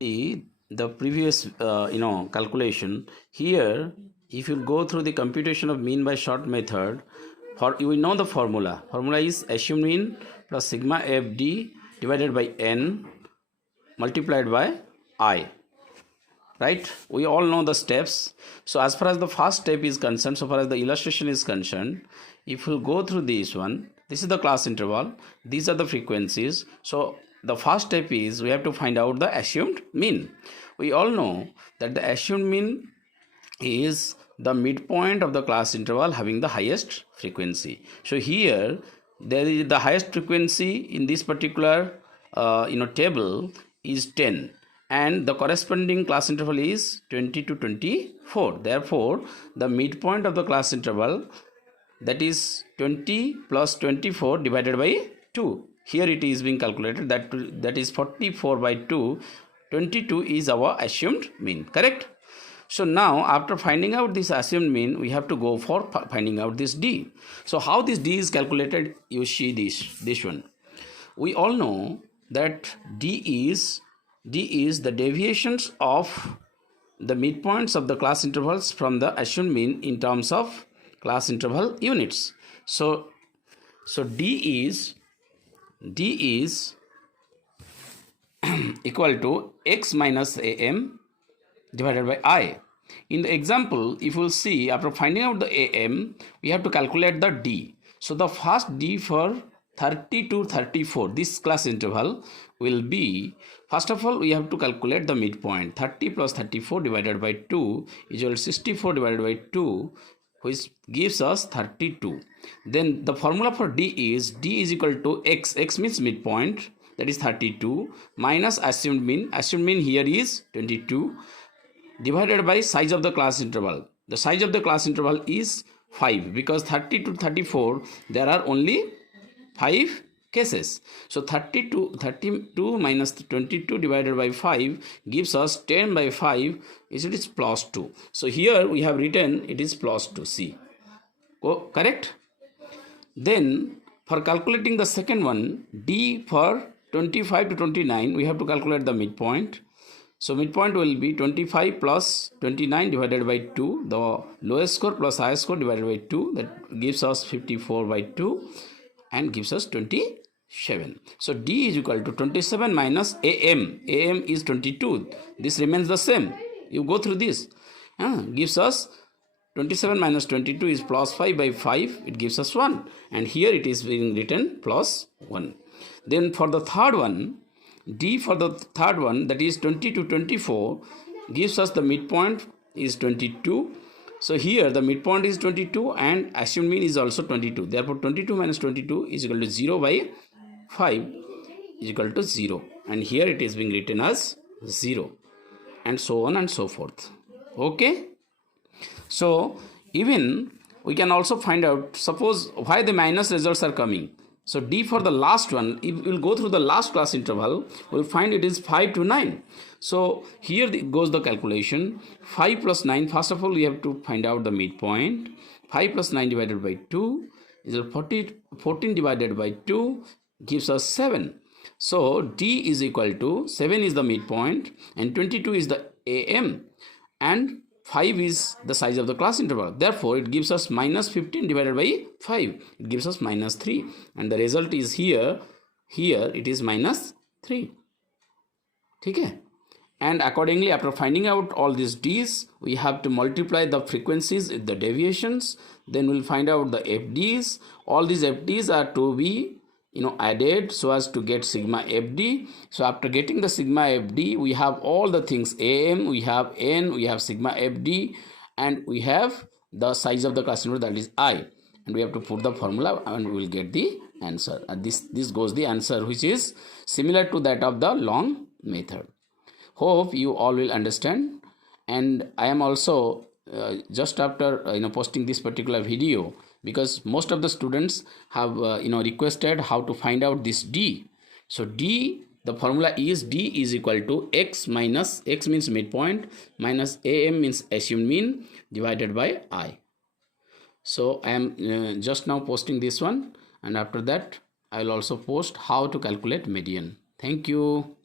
The previous calculation here. If you go through the computation of mean by short method, for you know the formula is assumed mean plus sigma fd divided by n multiplied by I, right? We all know the steps. So as far as the first step is concerned, so far as the illustration is concerned, if we go through this one, this is the class interval, these are the frequencies. So the first step is we have to find out the assumed mean. We all know that the assumed mean is the midpoint of the class interval having the highest frequency. So here there is the highest frequency in this particular table is 10, and the corresponding class interval is 20 to 24. Therefore the midpoint of the class interval, that is 20 plus 24 divided by 2. Here it is being calculated, that is 44 by 2. 22 is our assumed mean, correct? So now after finding out this assumed mean, we have to go for finding out this d. So how this d is calculated? You see this one. We all know that d is the deviations of the midpoints of the class intervals from the assumed mean in terms of class interval units. So d is equal to x minus am divided by I. In the example, if you will see, after finding out the am, we have to calculate the d. So the first d for 30 to 34, this class interval will be, first of all we have to calculate the midpoint. 30 plus 34 divided by 2 is equal to 64 divided by 2, which gives us 32. Then the formula for d is equal to x means midpoint, that is 32, minus assumed mean here is 22, divided by size of the class interval. The size of the class interval is 5, because 30 to 34 there are only 5 cases. So 32 minus 22 divided by 5 gives us 10 by 5, it is plus 2. So here we have written it is plus 2, see, correct? Then for calculating the second one, d for 25 to 29, we have to calculate the midpoint. So midpoint will be 25 plus 29 divided by 2, the lowest score plus highest score divided by 2, that gives us 54 by 2 and gives us 27. So d is equal to 27 minus am is 22, this remains the same, you go through this, gives us 27 minus 22 is plus 5 by 5, it gives us 1, and here it is being written plus 1. Then for the third one, d for the third one, that is 20 to 24, gives us the midpoint is 22. So here the midpoint is 22 and assumed mean is also 22. Therefore 22 minus 22 is equal to 0 by 5 is equal to 0. And here it is being written as 0, and so on and so forth. Okay. So even we can also find out, suppose why the minus results are coming. So d for the last one, if we will go through the last class interval, we will find it is 5 to 9. So here goes the calculation. 5 plus 9, first of all we have to find out the midpoint. 5 plus 9 divided by 2 is 14 divided by 2 gives us 7. So d is equal to 7 is the midpoint and 22 is the am and 5 is the size of the class interval. Therefore it gives us minus 15 divided by 5, it gives us minus 3, and the result is here it is minus 3. Okay. And accordingly, after finding out all these d's, we have to multiply the frequencies with the deviations. Then we'll find out the fd's. All these fd's are to be added so as to get sigma fd. So after getting the sigma fd, we have all the things, am, we have n, we have sigma fd, and we have the size of the class interval, that is I, and we have to put the formula and we will get the answer. And this goes the answer, which is similar to that of the long method. Hope you all will understand. And I am also just after posting this particular video, because most of the students have requested how to find out this d. So d, the formula is d is equal to x minus, x means midpoint, minus am means assumed mean, divided by I. So I am just now posting this one, and after that I will also post how to calculate median. Thank you.